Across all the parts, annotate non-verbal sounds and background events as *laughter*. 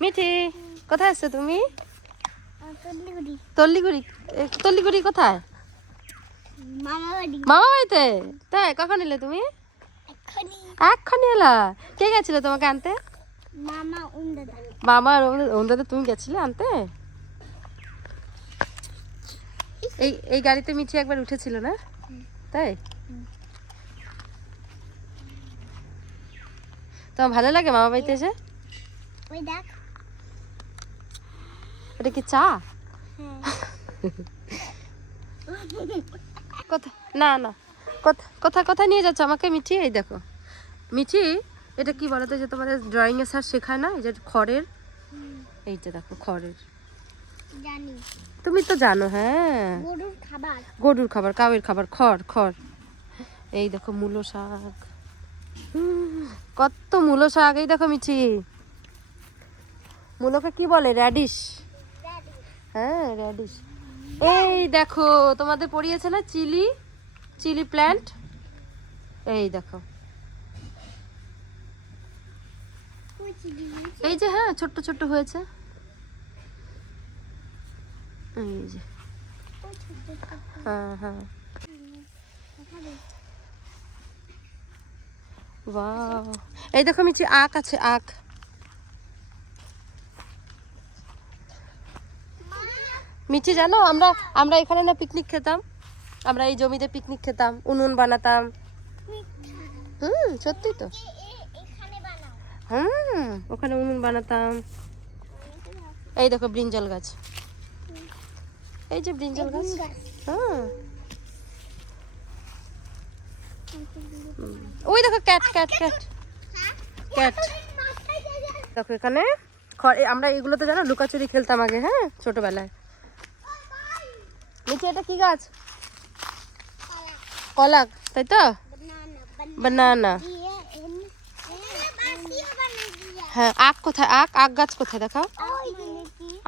মিঠি কোথায় আছো তুমি? তল্লিগুড়ি। তল্লিগুড়ি? কোথায়? মামা মামা বাড়িতে তাই কখন এলে তুমি? এক্ষুনি। এলা? কে গেছিল তোমাকে আনতে? মামা ওদের তুমি গেছিলে আনতে? এই এই গাড়িতে মিঠি একবার উঠেছিল না? তাই? তোমার ভালো লাগে মামা বাড়িতে এসে? ওই দেখ। এটা কি চা? কোথা না না। কোথা কোথায় কোথায় নিয়ে যাচ্ছ আমাকে মিঠি এই দেখো। মিঠি এটা কি বলতো যে তোমাদের ড্রয়িং এ স্যার শেখায় না? এই যে খড়ের? এই যে দেখো খড়ের। জানি। তুমি তো জানো হ্যাঁ। গরুর খাবার। গরুর খাবার কাউয়ের খাবার খড় খড়। এই দেখো মূলো শাক। কত মূলো শাক এই দেখো মিঠি। মূলোকে কি বলে? র্যাডিশ হ্যাঁ র্যাডিশ এই দেখো, তোমাদের পড়িয়েছে না চিলি? চিলি প্ল্যান্ট এই দেখো। এই যে হ্যাঁ ছোট্ট ছোট্ট হয়েছে। এই যে। হ্যাঁ হ্যাঁ। এই দেখো, মিচি, আখ আছে, আখ। মিচি জানো আমরা আমরা এখানে না পিকনিক খেতাম। আমরা এই জমিতে পিকনিক খেতাম উনুন বানাতাম। হুম সত্যি তো। হুম ওখানে উনুন বানাতাম। এই দেখো ব্রিঞ্জল গাছ। এই যে ব্রিঞ্জল গাছ। হ্যাঁ ওই দেখো ক্যাট ক্যাট ক্যাট ক্যাট দেখো এখানে আমরা এগুলোতে জানো লুকাচুরি খেলতাম আগে হ্যাঁ ছোটবেলায়। নিচে এটা কি গাছ? কলা তাই তো? বানানা হ্যাঁ আখ কোথায়? আখ আখ গাছ কোথায় দেখাও?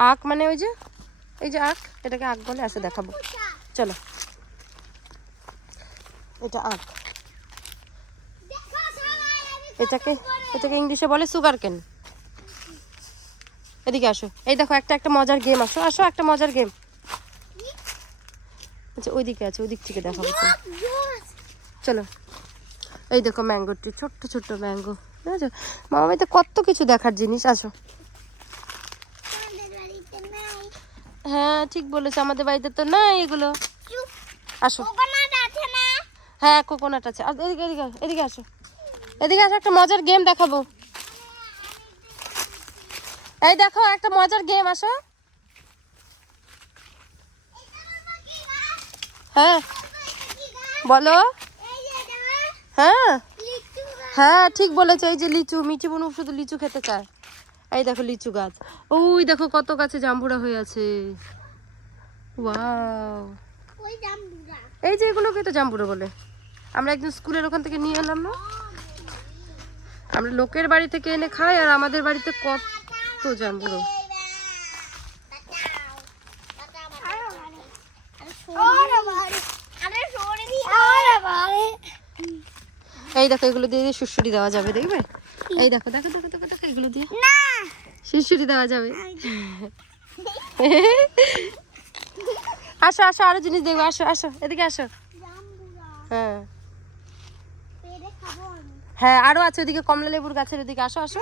আখ মানে ওই যে, এই যে আখ, এটাকে আখ বলে আসে দেখাবো। চলো। এটা আখ। এটাকে এটাকে ইংলিশে বলে সুগার কেন এদিকে আসো। এই দেখো, একটা একটা মজার গেম আসো আসো, একটা মজার গেম আচ্ছা ওইদিকে আছে ওইদিক থেকে দেখাবো চলো। এই দেখো ম্যাঙ্গো ট্রি ছোট্ট ছোট্ট ম্যাঙ্গো বুঝেছ মামা বাড়িতে কত কিছু দেখার জিনিস আসো। হ্যাঁ ঠিক বলেছ আমাদের বাড়িতে তো নাই এগুলো। আসো। হ্যাঁ কোকোনাট আছে। আর এদিকে এদিকে এদিকে আসো। এদিকে আসো একটা মজার গেম দেখাবো। এই দেখো একটা মজার গেম আসো। হ্যাঁ। বলো। হ্যাঁ। হ্যাঁ ঠিক বলেছ, এই যে লিচু, মিঠি বোন শুধু লিচু খেতে চায়। এই দেখো লিচু গাছ। ওই দেখো কত গাছে জাম্বুরা হয়ে আছে। ওয়াও। এই যে এগুলোকে তো জাম্বুরা বলে। আমরা একদিন স্কুলের ওখান থেকে নিয়ে এলাম না? আমরা লোকের বাড়ি থেকে এনে খাই, আর আমাদের বাড়িতে কত জাম্বুরো। এই দেখো এগুলো দিয়ে দিয়ে দেওয়া যাবে দেখবে? এই দেখো দেখো দেখো দেখো দেখো এগুলো দিয়ে। সুড়সুড়ি দেওয়া যাবে। *laughs* আসো আসো আরও জিনিস দেখব আসো আসো এদিকে আসো। হ্যাঁ। হ্যাঁ আরও আছে ওদিকে কমলা লেবুর গাছের ওদিকে আসো আসো।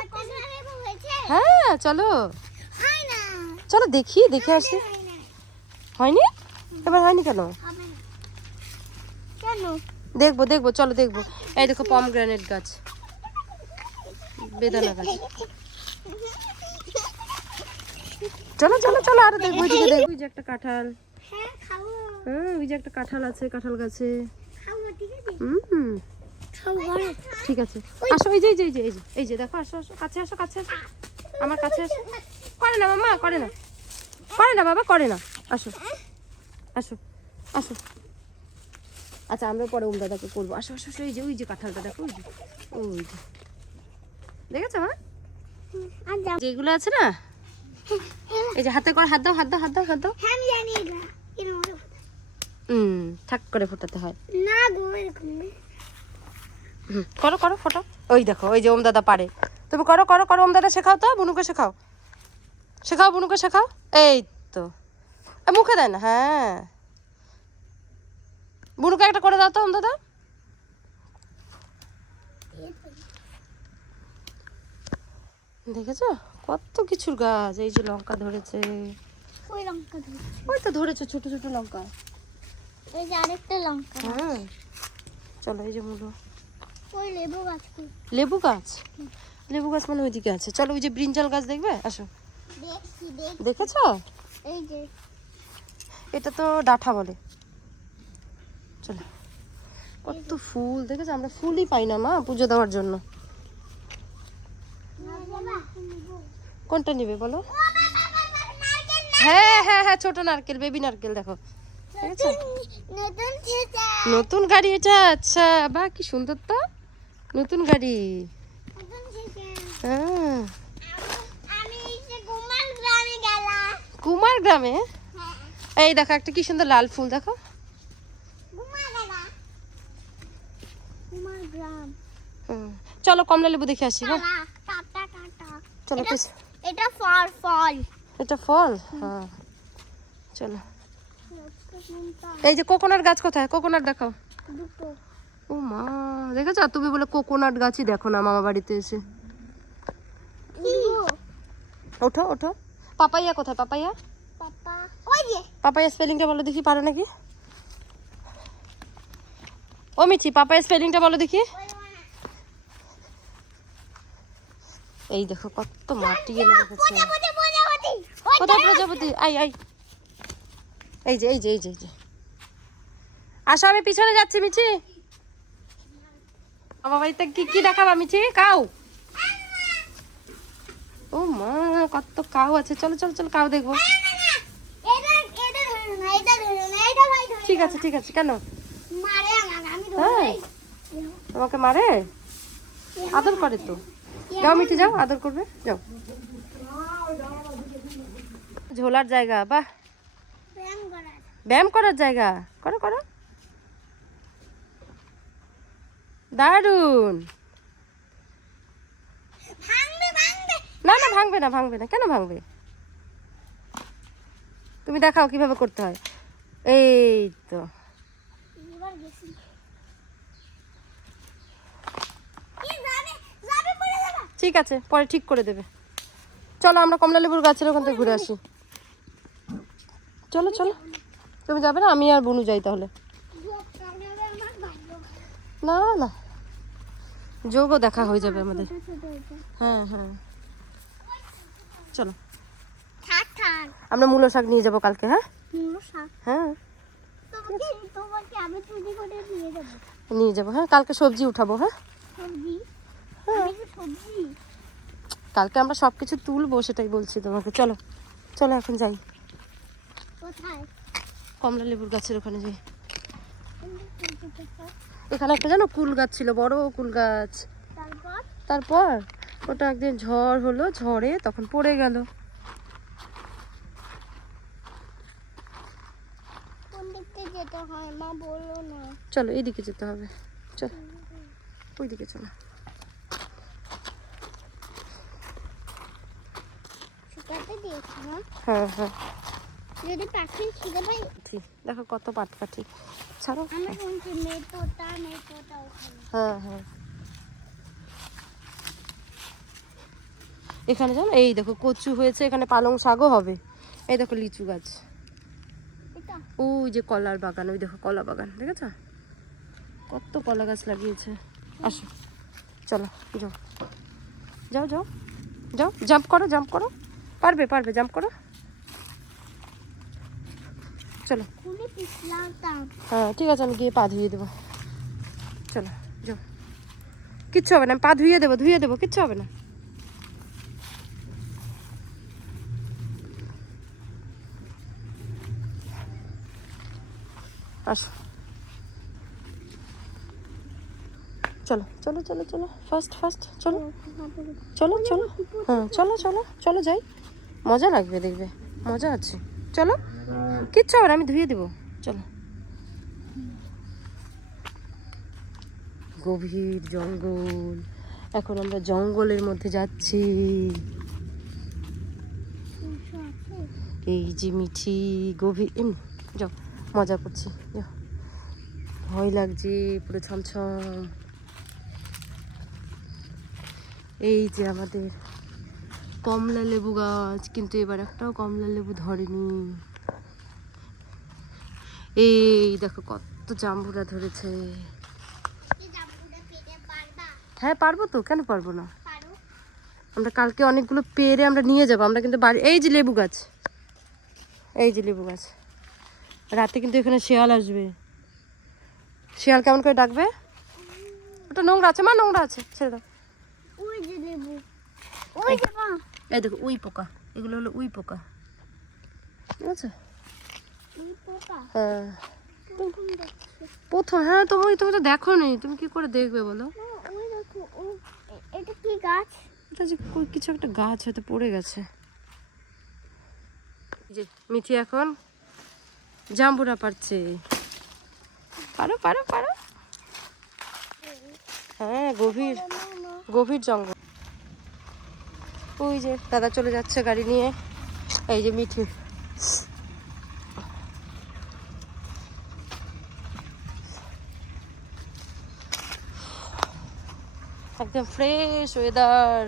হ্যাঁ চলো। চলো দেখি দেখে আসি। হয়নি? এবার হয়নি কেন? কেন? দেখব দেখব চলো দেখব। এই দেখো পম গ্রানেট গাছ। বেদানা গাছ। চলো চলো চলো আরও দেখব ওইদিকে দেখব। যে একটা কাঁঠাল। হ্যাঁ ওই যে একটা কাঁঠাল আছে কাঁঠাল গাছে। খাব ঠিক আছে? হুম। ঠিক আছে। আসো এই যে এই যে এই যে এই যে এই যে দেখো আসো আসো কাছে আসো কাছে আসো। আমার কাছে আসো। করে না মামা করে না। করে না বাবা করে না। আসো আসো আসো। আচ্ছা আমরা পরে ওম দাদাকে করব। আসো আসো আসো এই যে ওই যে কাঁঠালটা দেখো ওই যে ওই যে। দেখেছ মা আর যেগুলো আছে না এই যে হাতে করে হাত দাও হাত দাও হাত দাও হাত দাও। হ্যাঁ আমি জানি হুম ঠাক করে ফোটাতে হয়। না গো এরকম হুম, করো করো ফটো ওই দেখো ওই যে ওম দাদা পারে। তুমি করো করো করো ওম দাদা শেখাও তো বুনুকে শেখাও। শেখাও বুনুকে শেখাও। এই তো। মুখে দেয় না হ্যাঁ। বুনুকে একটা করে দাও তো অন্তত। দেখেছ? কত কিছুর গাছ এই যে লঙ্কা ধরেছে। ওই লঙ্কা ধরছে? ওই তো ধরেছে ছোট ছোট লঙ্কা। ওই যে আরেকটা লঙ্কা হ্যাঁ। চলো এই যে মুলো। ওই লেবু গাছ লেবু গাছ? লেবু গাছ মানে ওইদিকে আছে। চলো ওই যে ব্রিঞ্জাল গাছ দেখবে? আসো। দেখছি। দেখেছ? এই যে। এটা তো ডাঠা বলে। চলো। কত ফুল, দেখেছ? আমরা ফুলই পাই না, মা, পুজো দেওয়ার জন্য। কোনটা নেবে বলো? হ্যাঁ হ্যাঁ হ্যাঁ ছোট নারকেল, বেবি নারকেল, দেখো। নতুন গাড়ি এটা আচ্ছা বাহ কি সুন্দর তো। নতুন গাড়ি। হ্যাঁ। কুমার গ্রামে? এই দেখো, একটা কি সুন্দর লাল ফুল, দেখো কুমার গেলাম কুমার গ্রাম হুম। চলো কমলা লেবু দেখে আসি হ্যাঁ? চলো এটা- ফল ফল। এটা ফল? হ্যাঁ। চলো। এই যে কোকোনাট গাছ কোথায়? কোকোনাট দেখাও। ও মা দেখেছ? তুমি বলে কোকোনাট গাছই দেখো না মামা বাড়িতে এসে। ওঠো ওঠো। পাপাইয়া কোথায়? পাপাইয়া? পাপা। পাপাইয়া স্পেলিংটা বলো দেখি পারো নাকি? ও মিচি পাপাইয়া স্পেলিংটা বলো দেখি। এই দেখো কত মাটি এনে রেখেছে। কোথায় প্রজাপতি? আই আই এই যে এই যে এই যে এই যে। আসো আমি পিছনে যাচ্ছি মিচি বাবা বাড়িতে কি কি দেখাবা মিচি কাউ? ও মা কত কাউ আছে। চলো চলো চলো কাউ দেখব। ঠিক আছে ঠিক আছে কেন? হ্যাঁ তোমাকে মারে? আদর করে তো। যাও মিঠি, যাও, আদর করবে। যাও। ঝোলার জায়গা, বাহ। ব্যায়াম করার জায়গা। করো করো। দারুণ না না, ভাঙবে না ভাঙবে না। কেন ভাঙবে? তুমি দেখাও কীভাবে করতে হয়। এই তো এবার গেছি কি যাবে যাবে পড়ে যাবে ঠিক আছে পরে ঠিক করে দেবে। চলো আমরা কমলা লেবুর গাছের ওখান থেকে ঘুরে আসি। চলো চলো। তুমি যাবে না? আমি আর বনু যাই তাহলে। না না। যোগও দেখা হয়ে যাবে আমাদের। হ্যাঁ হ্যাঁ। চলো। আমরা মূলো শাক নিয়ে যাব কালকে হ্যাঁ? হ্যাঁ। নিয়ে যাব হ্যাঁ। কালকে সবজি উঠাবো হ্যাঁ? সবজি? কালকে আমরা সব কিছু তুলবো সেটাই বলছি তোমাকে। চলো চলো এখন যাই। কমলা লেবুর গাছের ওখানে যাই। এখানে একটা জানো কুল গাছ ছিল বড় কুল গাছ। তারপর? ওটা একদিন ঝড় হলো ঝড়ে তখন পড়ে গেল। হয়? চলো এইদিকে যেতে হবে। চলো ওইদিকে চলো। হ্যাঁ হ্যাঁ। যদি পাখি দেখো কত পাটকাঠি ছাড়ো। হ্যাঁ হ্যাঁ। এখানে জানো? এই দেখো কচু হয়েছে এখানে পালং শাকও হবে। এই দেখো লিচু গাছ। ওই যে কলার বাগান ওই দেখো কলা বাগান দেখেছ? কত কলা গাছ লাগিয়েছে। আসো চলো যাও। যাও যাও। যাও জাম্প করো জাম্প করো। পারবে পারবে জাম্প করো। চলো। হ্যাঁ ঠিক আছে আমি গিয়ে পা ধুয়ে দেবো। চলো যাও কিচ্ছু হবে না পা ধুয়ে দেবো ধুয়ে দেবো কিচ্ছু হবে না। আসো। চলো চলো চলো চলো ফার্স্ট ফার্স্ট চলো। চলো চলো। হ্যাঁ চলো চলো চলো যাই। মজা লাগবে দেখবে। মজা আছে। চলো। কিচ্ছু হবে আমি ধুয়ে দেবো। চলো। গভীর জঙ্গল। এখন আমরা জঙ্গলের মধ্যে যাচ্ছি। এই যে মিঠি, গভীর এমনি যাও, মজা করছি। ভয় লাগছে, পুরো ছমছম। এই যে আমাদের কমলা লেবু গাছ কিন্তু এবার একটাও কমলা লেবু ধরেনি। এই দেখো কত জাম্বুরা ধরেছে। হ্যাঁ পারব তো কেন পারব না? আমরা কালকে অনেকগুলো পেরে আমরা নিয়ে যাব আমরা কিন্তু বাড়ি এই যে লেবু গাছ। এই যে লেবু গাছ। রাতে কিন্তু এখানে শিয়াল আসবে। শিয়াল কেমন করে ডাকবে? ওটা নোংরা আছে মা নোংরা আছে ছেড়ে দাও। ওই যে লেবু। ওই যে মা। এই দেখো উই পোকা। এগুলো হলো উই পোকা। ঠিক আছে? হ্যাঁ। প্রথম হ্যাঁ তুমি তুমি তো দেখো নি তুমি কি করে দেখবে বলো? এটা কি গাছ? এটা যে কিছু একটা গাছ হয়তো পড়ে গেছে। যে মিঠি এখন জাম্বুরা পারছে। পারো পারো পারো। হ্যাঁ গভীর গভীর জঙ্গল। যে দাদা চলে যাচ্ছে গাড়ি নিয়ে এই যে মিঠি। একদম ফ্রেশ ওয়েদার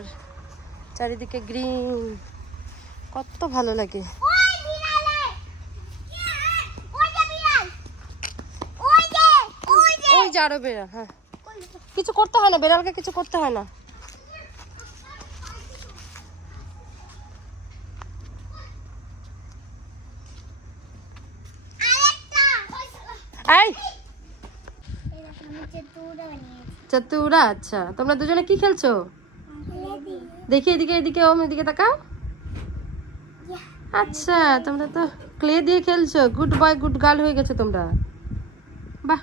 চারিদিকে গ্রিন কত ভালো লাগে। ওই যে বিড়াল! আরও বেড়া হ্যাঁ। কিছু করতে হয় না বেড়ালকে কিছু করতে হয় না আরেকটা এই এই দেখো, আমি চেতুরা বানিয়েছি চতুরা আচ্ছা। তোমরা দুজনে কি খেলছো? দেখি এদিকে এদিকে, ওম, এদিকে তাকাও। আচ্ছা তোমরা তো ক্লে দিয়ে খেলছো। গুড বয়, গুড গার্ল হয়ে গেছো তোমরা। বাহ।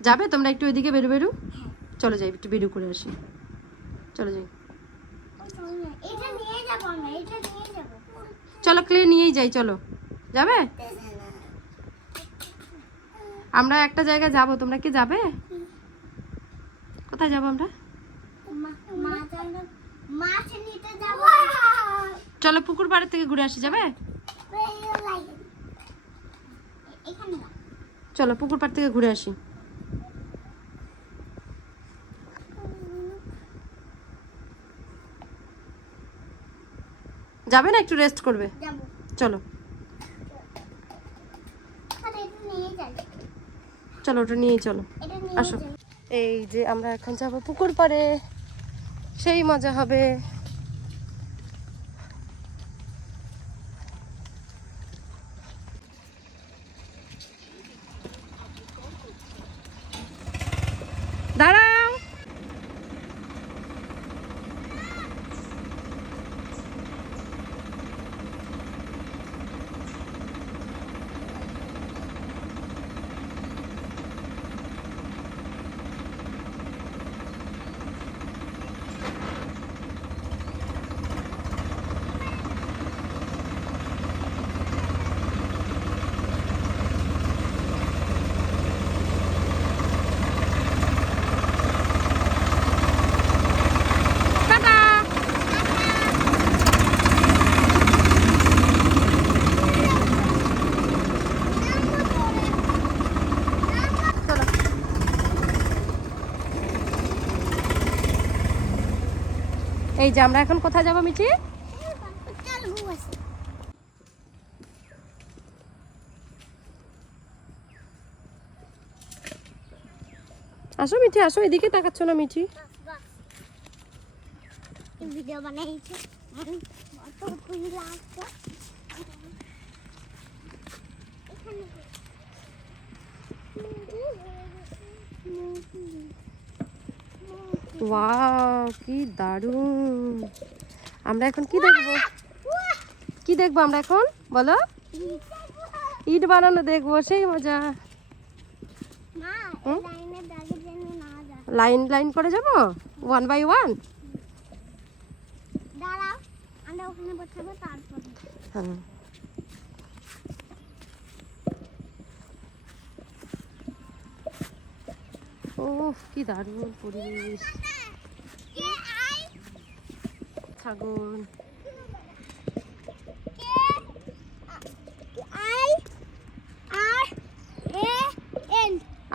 যাবে? তোমরা একটু ওইদিকে বেরু বেরু। চলো যাই, একটু বেরু করে আসি। চলো যাই। চলো, ক্লে নিয়েই যাই, চলো। যাবে? আমরা একটা জায়গায় যাব তোমরা কি যাবে? কোথায় যাব আমরা? চলো পুকুর পাড়ের থেকে ঘুরে আসি যাবে। চলো পুকুর পাড় থেকে ঘুরে আসি। যাবে না? একটু রেস্ট করবে। চলো আরে এটা নিয়ে যাই চলো, ওটা নিয়েই চলো। আসো। এই যে আমরা এখন যাব পুকুর পাড়ে। সেই মজা হবে। এই যে আমরা এখন কোথায় যাব বসে আসো মিঠি, আসো, এদিকে তাকাচ্ছ না মিঠি। বানাইছে ওয়াও কি দারুণ। আমরা এখন কি দেখব? কি দেখব আমরা এখন? বলো। ইট বানানো দেখব সেই মজা? লাইনে লাইন করে যাব? One by one? হ্যাঁ ও কি দারুণ পরিবেশ। ছাগল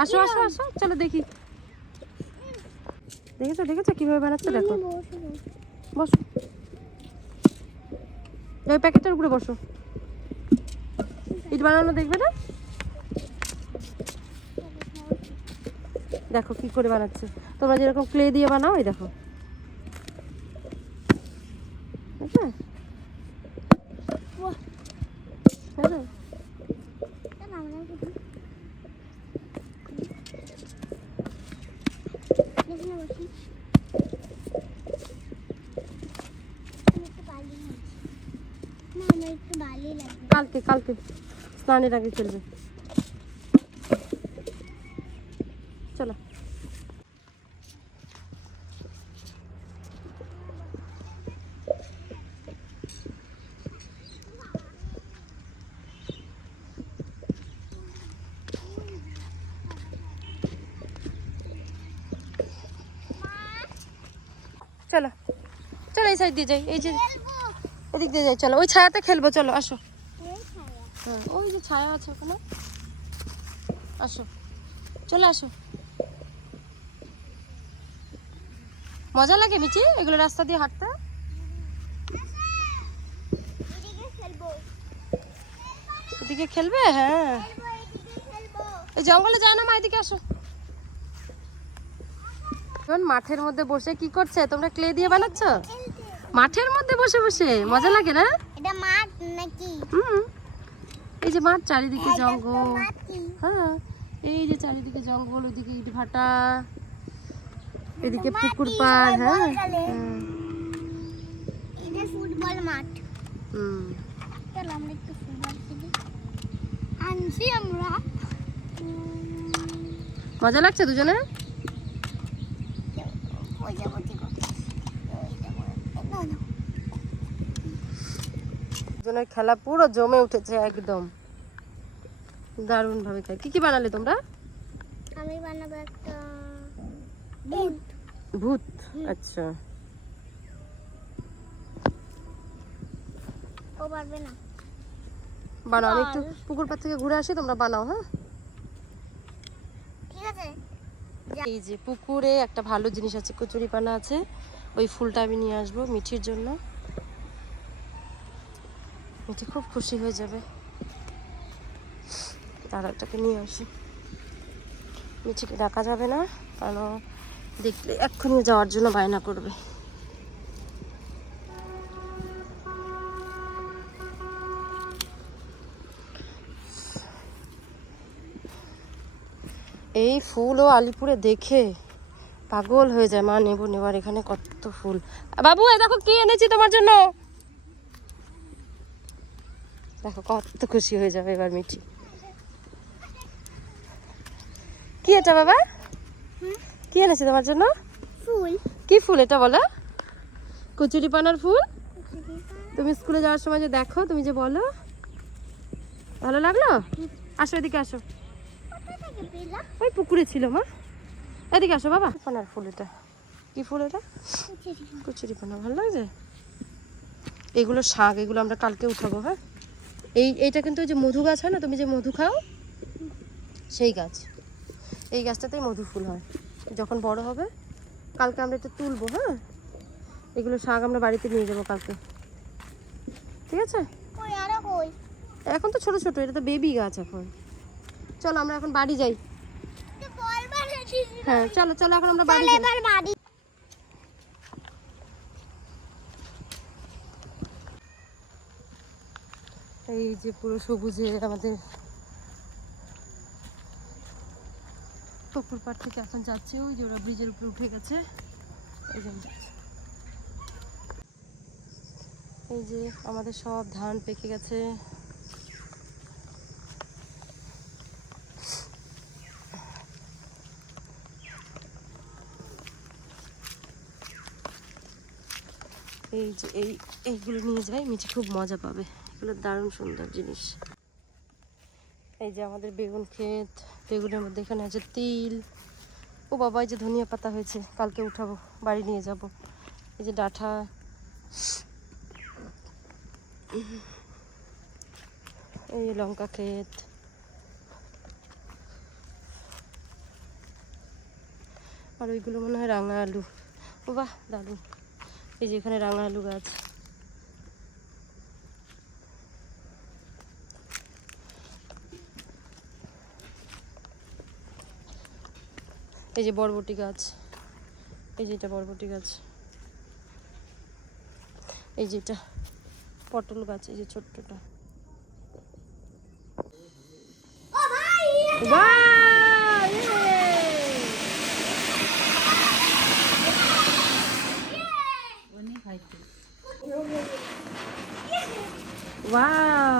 আসো আসো আসো চলো দেখি। দেখেছ দেখেছ কীভাবে বানাচ্ছে? দেখো। বসো। ওই প্যাকেটের উপরে বসো। ইট বানানো দেখবে না? দেখো কি করে বানাচ্ছে। তোমরা যেরকম ক্লে দিয়ে বানাও ওই দেখো। বুঝলে? বাহ। বুঝলে? কালকে কালকে স্নানের আগে খেলবে চলো চলো চলো এই সাইড দিয়ে যাই, এই যে এদিক দিয়ে যাই, চলো, ওই ছায়াতে খেলব, চলো, আসো। হ্যাঁ ওই যে ছায়া আছে ওখানে। আসো, চলে আসো। মজা লাগে মিচি, এগুলো রাস্তা দিয়ে হাঁটতে? এদিকে খেলবে? হ্যাঁ। এই জঙ্গলে যায় না মা, এদিকে আসো। মাঠের মধ্যে বসে কি করছে? তোমরা ক্লে দিয়ে বানাচ্ছ? মাঠের মধ্যে বসে বসে? মজা লাগে না? এটা মাঠ নাকি? হুম। এই যে মাঠ চারিদিকে জঙ্গল। হ্যাঁ এই যে চারিদিকে জঙ্গল ওদিকে ইট ভাটা এদিকে পুকুর পাড় হ্যাঁ। এটা ফুটবল মাঠ। হুম। চলো আমরা একটু ফুটবল খেলি। আনছি আমরা। মজা লাগছে দুজনে ওই যাব ঠিক আছে ওই যাব না না দুজনের খেলা পুরো জমে উঠেছে একদম। দারুণ ভাবে কি কি বানালে তোমরা? আমি বানাবো একটা ভূত। ভূত আচ্ছা। ও পারবে না। বানাও আমি একটু পুকুর পাড় থেকে ঘুরে আসি তোমরা বানাও হ্যাঁ? ঠিক আছে। এই যে পুকুরে একটা ভালো জিনিস আছে কচুরি পানা আছে। ওই ফুলটা আমি নিয়ে আসব মিঠির জন্য। মিঠি খুব খুশি হয়ে যাবে। দাদাটাকে নিয়ে আসি। মিঠিকে ডাকা যাবে না, কারণ দেখলে এক্ষুনি যাওয়ার জন্য বায়না করবে। এই ফুল ও আলিপুরে দেখে পাগল হয়ে যায় মা নেব নেবার এখানে কত ফুল। বাবু দেখো কি এনেছি তোমার জন্য। দেখো কত খুশি হয়ে যাবে এবার মিঠি। কি এটা বাবা? কি এনেছি তোমার জন্য? ফুল। কি ফুল এটা বলো? কচুরি পানার ফুল? তুমি স্কুলে যাওয়ার সময় যে দেখো তুমি যে বলো। ভালো লাগল? আসো এদিকে আসো। ওই পুকুরে ছিল মা। এদিকে আসো বাবা। পানার ফুল এটা কি ফুল এটা? কচুরি পানা ভালো লাগছে? এগুলো শাক এগুলো আমরা কালকে উঠাবো হ্যাঁ? এই এইটা কিন্তু ওই যে মধু গাছ হয় না? তুমি যে মধু খাও সেই গাছ। এই গাছটাতেই মধু ফুল হয়। যখন বড় হবে কালকে আমরা এটা তুলবো হ্যাঁ? এগুলো শাক আমরা বাড়িতে নিয়ে যাব কালকে। ঠিক আছে? এখন তো ছোট ছোট। এটা তো বেবি গাছ এখন। চলো আমরা এখন বাড়ি যাই। হ্যাঁ চলো চলো এখন আমরা বাড়ি বাড়ি। এই যে পুরো সবুজে আমাদের পুকুর পাড় থেকে এখন যাচ্ছে ওই যে ওরা ব্রিজের উপরে উঠে গেছে। এই যে যাচ্ছে। এই যে আমাদের সব ধান পেকে গেছে। এই যে, এই, এইগুলো নিয়ে যাই, মিঠি খুব মজা পাবে। এগুলো দারুণ সুন্দর জিনিস। এই যে আমাদের বেগুন ক্ষেত, বেগুনের মধ্যে এখানে আছে তিল। ও বাবা যে ধনিয়া পাতা হয়েছে, কালকে উঠাবো, বাড়ি নিয়ে যাব। এই যে ডাঁঠা। এই লঙ্কা ক্ষেত। আর ওইগুলো মনে হয় রাঙা আলু। ও বাহ, দারুণ। এই যে এখানে রাঙা আলু গাছ। এই যে বরবটি গাছ। এই যে এটা বরবটি গাছ। এই যে এটা পটল গাছ এই যে ছোট্টটা। 哇！